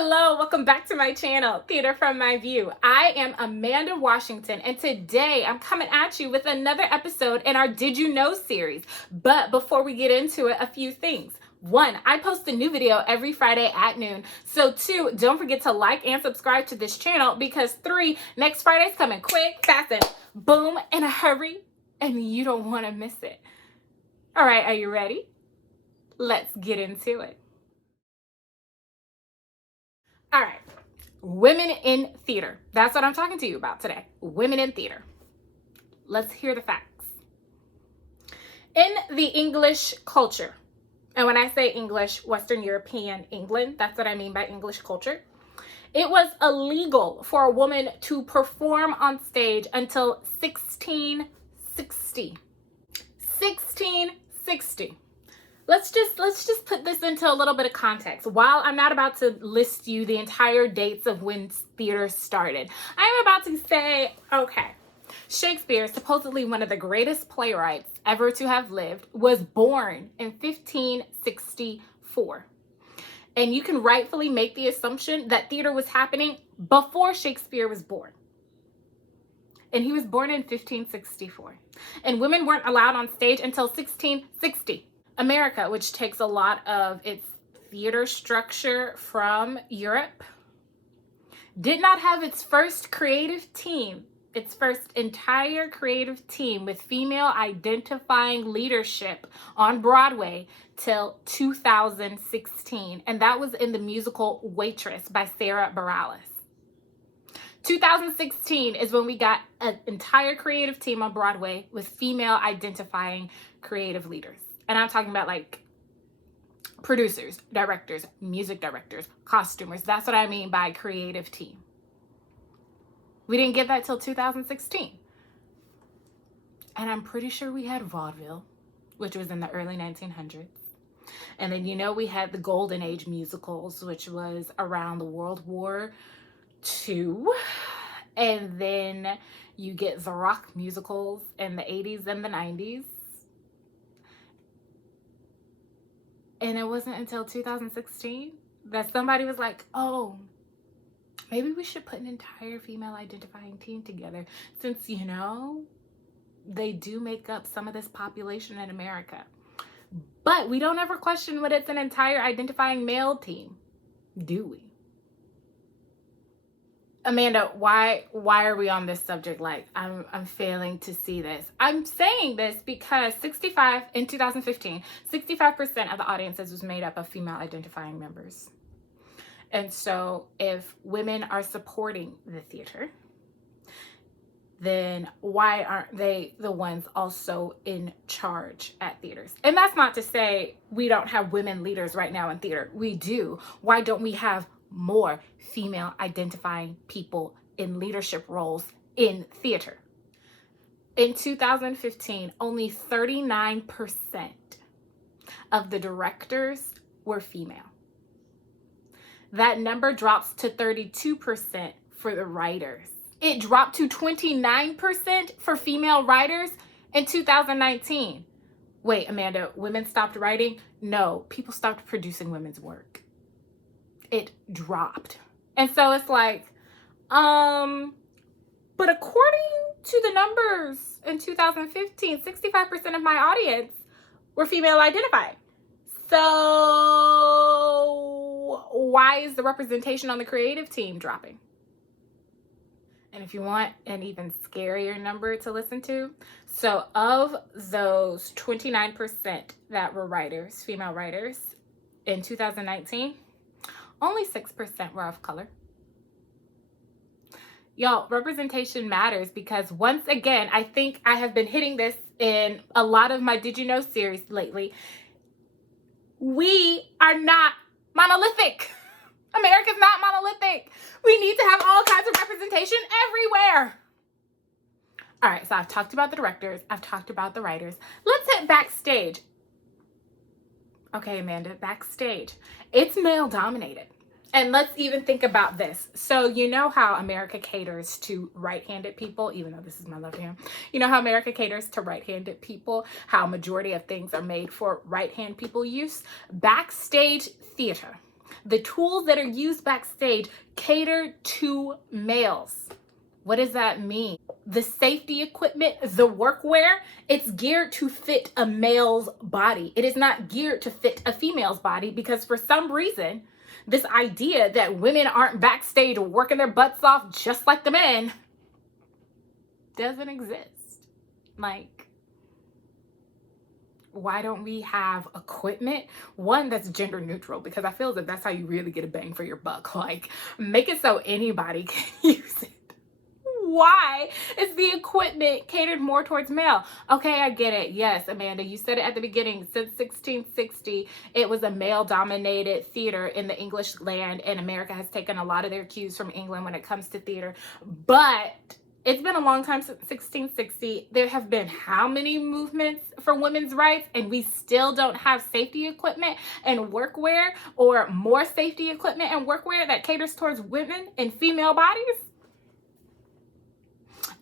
Hello, welcome back to my channel, Theater from My View. I am Amanda Washington, and today I'm coming at you with another episode in our Did You Know series. But before we get into it, a few things. 1, I post a new video every Friday at noon. So 2, don't forget to like and subscribe to this channel because 3, next Friday's coming quick, fast, and boom, in a hurry, and you don't want to miss it. All right, are you ready? Let's get into it. All right, women in theater. That's what I'm talking to you about today. Women in theater. Let's hear the facts. In the English culture, and when I say English, Western European England, that's what I mean by English culture, it was illegal for a woman to perform on stage until 1660. 1660. Let's just put this into a little bit of context. While I'm not about to list you the entire dates of when theater started, I'm about to say, okay, Shakespeare, supposedly one of the greatest playwrights ever to have lived, was born in 1564. And you can rightfully make the assumption that theater was happening before Shakespeare was born. And he was born in 1564. And women weren't allowed on stage until 1660. America, which takes a lot of its theater structure from Europe, did not have its first creative team, its first entire creative team with female identifying leadership on Broadway till 2016. And that was in the musical Waitress by Sarah Bareilles. 2016 is when we got an entire creative team on Broadway with female identifying creative leaders. And I'm talking about like producers, directors, music directors, costumers. That's what I mean by creative team. We didn't get that till 2016. And I'm pretty sure we had vaudeville, which was in the early 1900s. And then, we had the Golden Age musicals, which was around the World War II. And then you get the rock musicals in the 80s and the 90s. And it wasn't until 2016 that somebody was like, oh, maybe we should put an entire female identifying team together since, they do make up some of this population in America. But we don't ever question when it's an entire identifying male team, do we? Amanda, why are we on this subject? Like, I'm failing to see this. I'm saying this because in 2015, 65% of the audiences was made up of female identifying members. And so if women are supporting the theater, then why aren't they the ones also in charge at theaters? And that's not to say we don't have women leaders right now in theater. We do. Why don't we have more female identifying people in leadership roles in theater? In 2015, only 39% of the directors were female. That number drops to 32% for the writers. It dropped to 29% for female writers in 2019. Wait, Amanda, women stopped writing? No, people stopped producing women's work. It dropped. And so it's like, but according to the numbers in 2015, 65% of my audience were female identified. So why is the representation on the creative team dropping? And if you want an even scarier number to listen to, so of those 29% that were writers, female writers, in 2019, only 6% were of color. Y'all, representation matters because once again, I think I have been hitting this in a lot of my Did You Know series lately. We are not monolithic. America's not monolithic. We need to have all kinds of representation everywhere. All right, so I've talked about the directors. I've talked about the writers. Let's hit backstage. Okay, Amanda, backstage. It's male dominated. And let's even think about this. So you know how America caters to right-handed people, even though this is my left hand. You know how America caters to right-handed people, how majority of things are made for right-hand people use? Backstage theater The tools that are used backstage cater to males. What does that mean? The safety equipment, the workwear, it's geared to fit a male's body. It is not geared to fit a female's body, because for some reason, this idea that women aren't backstage working their butts off just like the men doesn't exist. Like, why don't we have equipment, one that's gender neutral? Because I feel that that's how you really get a bang for your buck. Like, make it so anybody can use it. Why is the equipment catered more towards male? Okay, I get it. Yes, Amanda, you said it at the beginning. Since 1660, it was a male-dominated theater in the English land, and America has taken a lot of their cues from England when it comes to theater. But it's been a long time since 1660. There have been how many movements for women's rights, and we still don't have safety equipment and workwear, or more safety equipment and workwear that caters towards women and female bodies?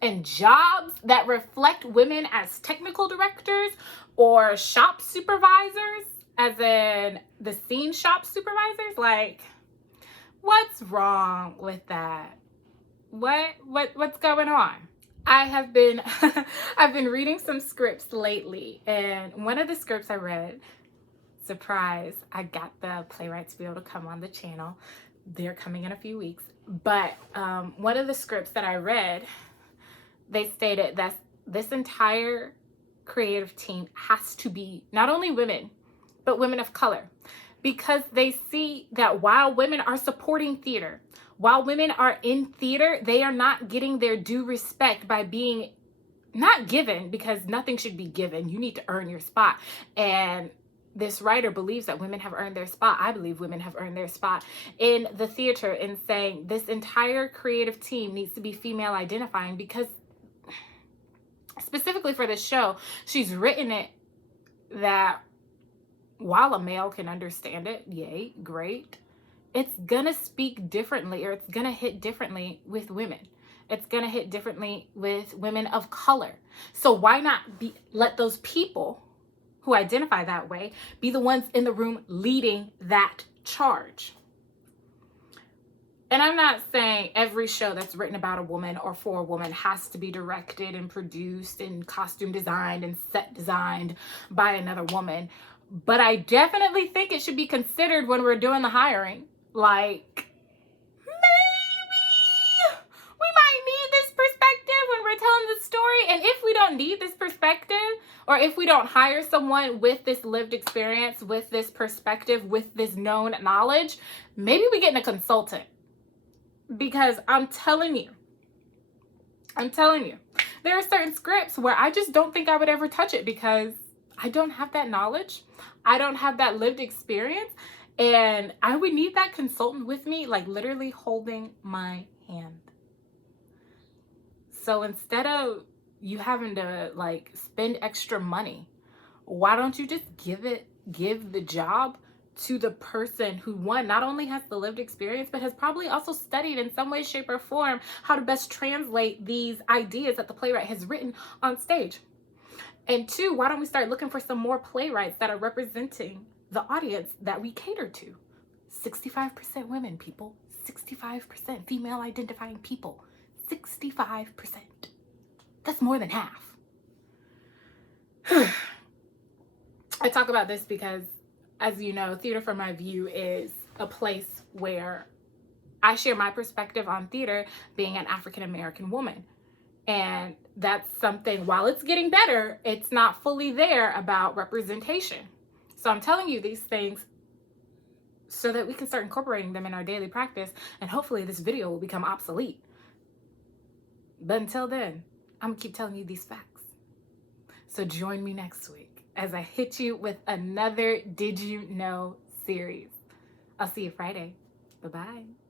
And jobs that reflect women as technical directors or shop supervisors, as in the scene shop supervisors. Like, what's wrong with that? What's going on? I have been I've been reading some scripts lately, and one of the scripts I read, surprise, I got the playwright to be able to come on the channel. They're coming in a few weeks. But one of the scripts that I read, they stated that this entire creative team has to be not only women, but women of color, because they see that while women are supporting theater, while women are in theater, they are not getting their due respect by being not given, because nothing should be given. You need to earn your spot. And this writer believes that women have earned their spot. I believe women have earned their spot in the theater, in saying this entire creative team needs to be female identifying, because specifically for this show, she's written it that while a male can understand it, yay, great, it's gonna speak differently, or it's gonna hit differently with women. It's gonna hit differently with women of color. So why not let those people who identify that way be the ones in the room leading that charge? And I'm not saying every show that's written about a woman or for a woman has to be directed and produced and costume designed and set designed by another woman. But I definitely think it should be considered when we're doing the hiring. Like, maybe we might need this perspective when we're telling the story. And if we don't need this perspective, or if we don't hire someone with this lived experience, with this perspective, with this known knowledge, maybe we get a consultant. Because I'm telling you, there are certain scripts where I just don't think I would ever touch it, because I don't have that knowledge. I don't have that lived experience. And I would need that consultant with me, like literally holding my hand. So instead of you having to like spend extra money, why don't you just give the job to the person who, one, not only has the lived experience, but has probably also studied in some way, shape, or form how to best translate these ideas that the playwright has written on stage. And two, why don't we start looking for some more playwrights that are representing the audience that we cater to? 65% women, people. 65% female identifying people. 65%. That's more than half. I talk about this because, as you know, Theater From My View is a place where I share my perspective on theater, being an African-American woman. And that's something, while it's getting better, it's not fully there about representation. So I'm telling you these things so that we can start incorporating them in our daily practice, and hopefully this video will become obsolete. But until then, I'm gonna keep telling you these facts. So join me next week as I hit you with another Did You Know series. I'll see you Friday. Bye-bye.